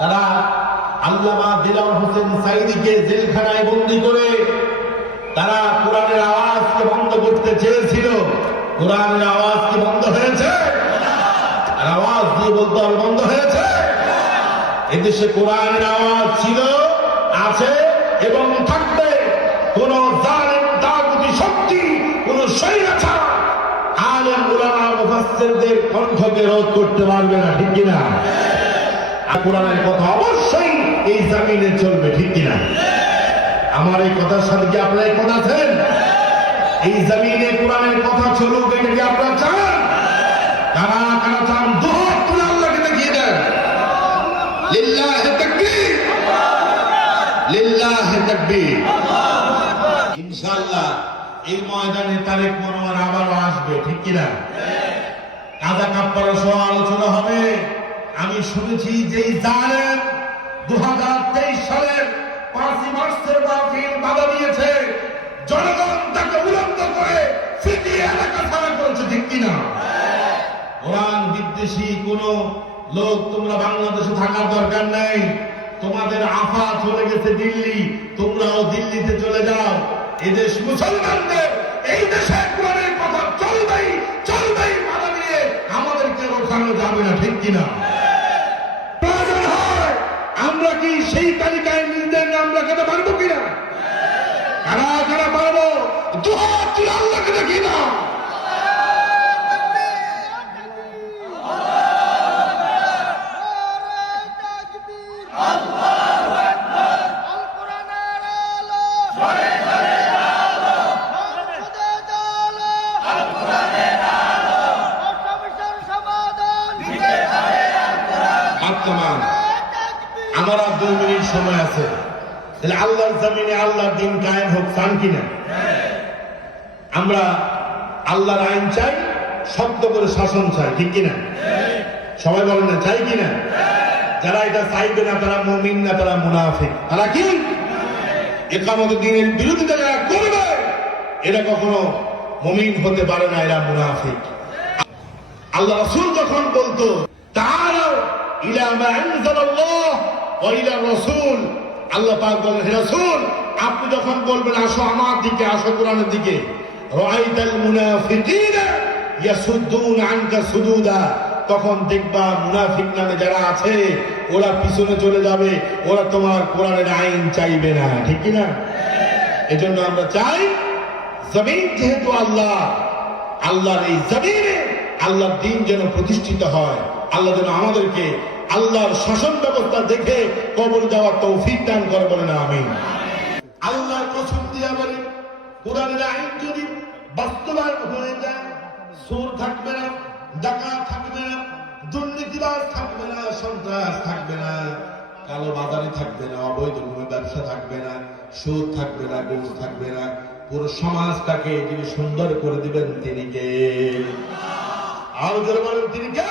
তারা আল্লামা দিলাম হোসেন সাইদিকে জেলখানায় বন্দি করে তারা কোরআনের আওয়াজকে বন্ধ করতে চেয়েছিল। কোরআনের আওয়াজ কি বন্ধ হয়েছে? আর আওয়াজ দিয়ে বলতে হবে বন্ধ হয়েছে? এদেশে কোরআনের আওয়াজ ছিল, আছে এবং থাকবে। কোন দাগুতি শক্তি, কোন স্বৈরাচার আলেম, উলামা, মুফাসসিরদের কণ্ঠকে রোধ করতে পারবে না, ঠিক কিনা? কোরআনের কথা অবশ্যই এই জমিনে চলবে, ঠিক কিনা? আমার এই কথার সাথে কি আপনারা একমত আছেন? এই জমিনে কোরআনের কথা চলুক এটা কি আপনারা চান? কারা কারা চান? ইনশাআল্লাহ, এই ময়দানে তারেক মনোয়ার আবারও আসবে, ঠিক কিনা? কাদা কাপ্পারা সহ আমি শুনেছি যে দু হাজার তেইশ সালের পাঁচই মার্চের বাধা দিয়েছে। জনগণ তাকে করে সিটি এলাকা ছাড়া করেছে, ঠিক কিনা বিদ্বেষী কোন লোক তোমরা বাংলাদেশে থাকার দরকার নাই। তোমাদের আফা চলে গেছে দিল্লি, তোমরাও দিল্লিতে চলে যাও। এদেশ মুসলমানদের এই দেশে কথা চলবেই চলবেই বাধা দিয়ে আমাদেরকে রোখানো যাবে না, ঠিক কিনা আমরা কি সেই তালিকায় নিজেদের নাম লেখাতে পারব কিনা? কারা কারা পারব? দুহাত তুলে আল্লাহকে দেখি না বর্তমান আমার আর দুই মিনিট সময় আছে। তাহলে আল্লাহর জমিনে আল্লাহর দিন কায়েম হোক, চান কিনা আমরা আল্লাহর আইন চাই, শব্দ করে শাসন চাই, ঠিক কিনা? সবাই বলেন না, চাই কিনা? যারা এটা চাইবে না, তারা মমিন না, তারা মুনাফিক। তারা কি? একামত দিনের বিরোধিতা যারা করবে, এরা কখনো মমিন হতে পারে না, এরা মুনাফিক। আল্লাহ রাসূল যখন বলতো তাআলাও ইলা ইলা আল্লাহ আপনি যখন বলবেন, আসো আমার দিকে, আসো কোরআনের দিকে। তখন দেখবা মুনাফিক নামে যারা আছে, ওরা পিছনে চলে যাবে, ওরা তোমার কোরআনের আইন চাইবে না, ঠিক না? এজন্য আমরা চাই, জমিন যেহেতু আল্লাহ, আল্লাহর এই জমিনে আল্লাহর দিন যেন প্রতিষ্ঠিত হয়। আল্লাহ যেন আমাদেরকে আল্লাহর শাসন ব্যবস্থা দেখে কবর যাওয়ার তৌফিক দান করে বলে না আমি আল্লাহর কসম দিয়া বলে, কোরআনের আইন যদি বাস্তবায়ন হয়ে যায় সুর থাকবে না ডাকা থাকবে না, দুর্নীতিবাজ থাকবে না, সন্ত্রাস থাকবে না, কালো বাজারে থাকবে না, অবৈধ কোনো ব্যবসা থাকবে না, সুদ থাকবে না ঘুষ থাকবে না, পুরো সমাজটাকে যিনি সুন্দর করে দিবেন, তিনি কে? আরও জোরে বলেন তিনি কে?